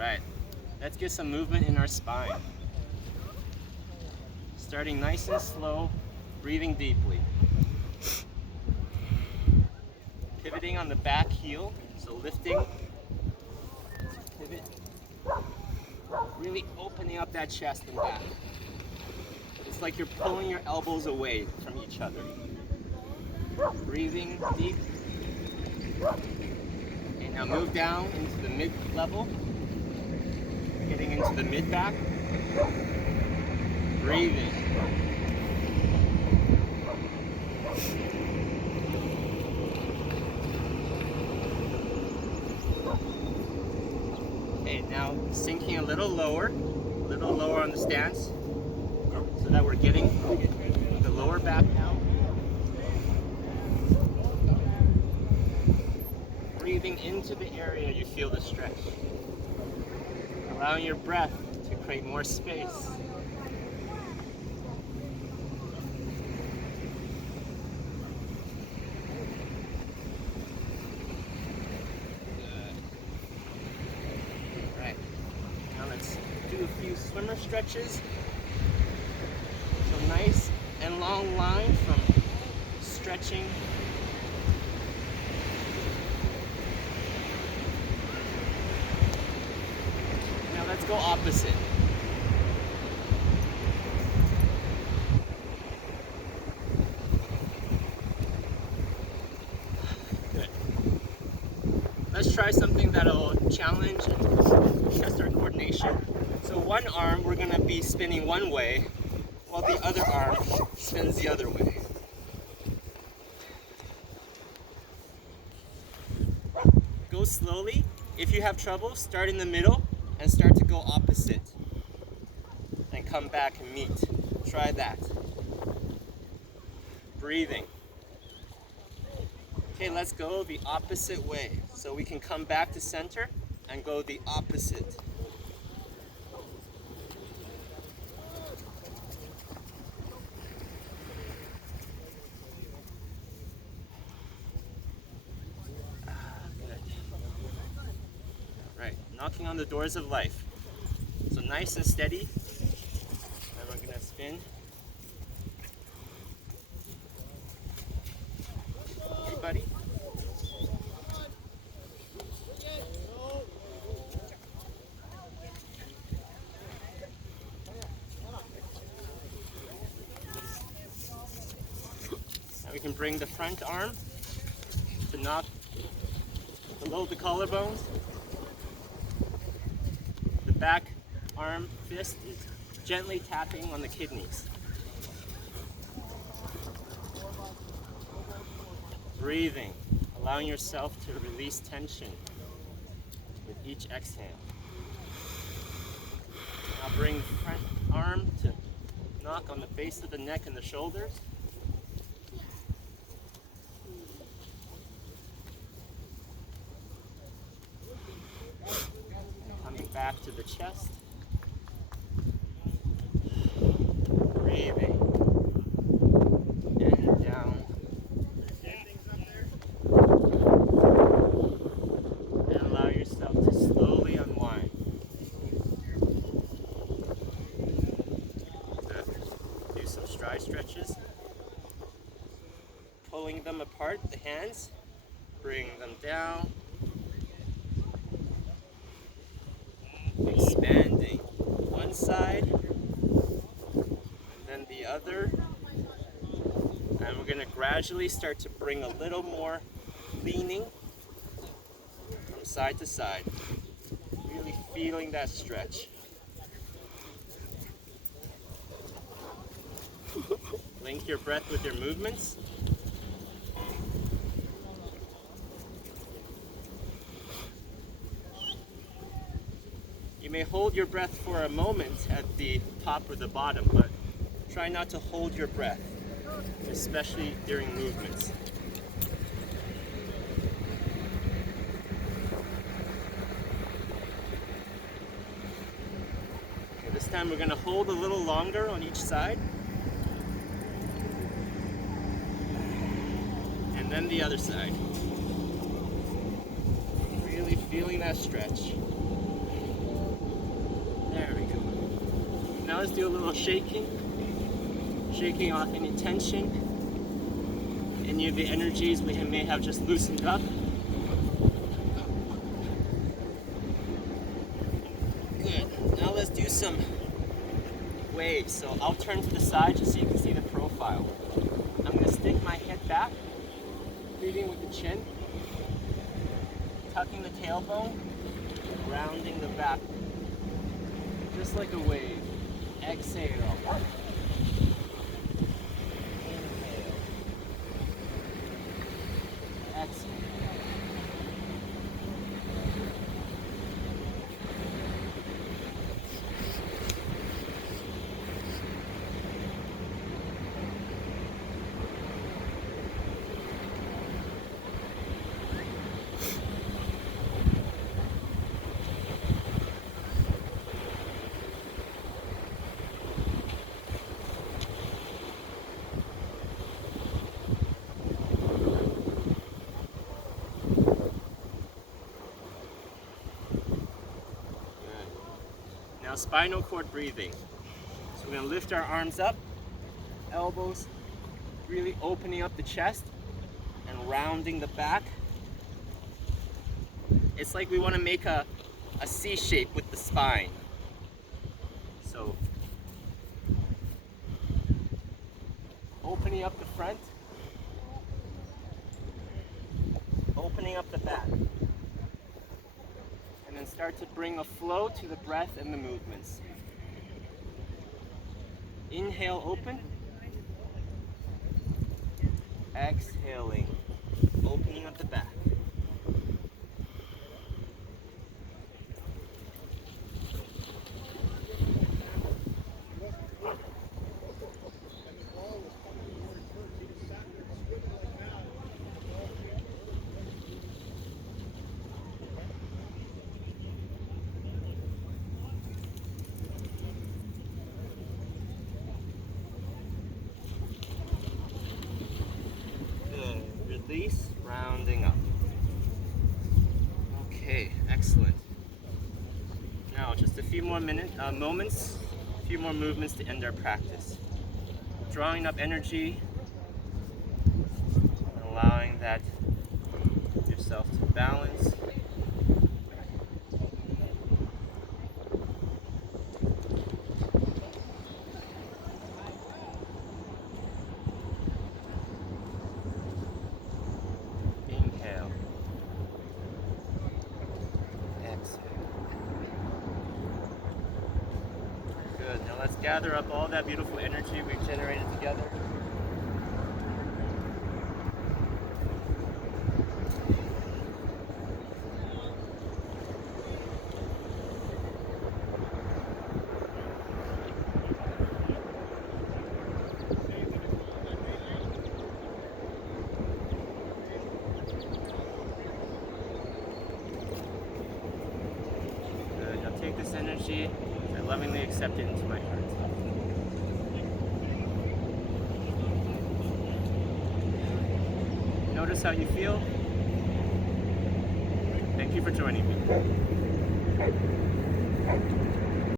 right, let's get some movement in our spine. Starting nice and slow, breathing deeply. Pivoting on the back heel, so lifting, pivot, really opening up that chest and back. It's like you're pulling your elbows away from each other. Breathing deep. Okay, now move down into the mid-level, getting into the mid-back. Breathing. Okay, now sinking a little lower on the stance, so that we're getting the lower back now. Breathing into the area you feel the stretch. Allowing your breath to create more space. Do a few swimmer stretches. So nice and long line from stretching. Now let's go opposite. Good. Let's try something that'll challenge and test our coordination. So one arm, we're going to be spinning one way, while the other arm spins the other way. Go slowly. If you have trouble, start in the middle and start to go opposite. And come back and meet. Try that. Breathing. Okay, let's go the opposite way. So we can come back to center and go the opposite. Right, knocking on the doors of life. So nice and steady. And we're gonna spin. Hey, buddy. Now we can bring the front arm to knock below the collarbones. The back arm fist is gently tapping on the kidneys. Breathing, allowing yourself to release tension with each exhale. Now bring the front arm to knock on the base of the neck and the shoulders. Back to the chest. Breathing. And down. And allow yourself to slowly unwind. Do some stride stretches. Pulling them apart, the hands. Bring them down. Expanding one side and then the other, and we're going to gradually start to bring a little more leaning from side to side, really feeling that stretch. Link your breath with your movements. You may hold your breath for a moment at the top or the bottom, but try not to hold your breath, especially during movements. Okay, this time we're going to hold a little longer on each side. And then the other side. Really feeling that stretch. Now let's do a little shaking. Shaking off any tension, any of the energies we may have just loosened up. Good. Now let's do some waves. So I'll turn to the side just so you can see the profile. I'm going to stick my head back, breathing with the chin, tucking the tailbone, rounding the back, just like a wave. Exhale. Inhale. Exhale. Now spinal cord breathing. So we're going to lift our arms up, elbows really opening up the chest and rounding the back. It's like we want to make a C shape with the spine. So opening up the front, opening up the back. And then start to bring a flow to the breath and the movements. Inhale, open. Exhaling, opening up the back. Release, rounding up. Okay, excellent. Now, just a few more moments, a few more movements to end our practice. Drawing up energy, and allowing that yourself to balance. Good. Now let's gather up all that beautiful energy we've generated together. Good. Now take this energy and lovingly accept it into my heart. Notice how you feel. Thank you for joining me.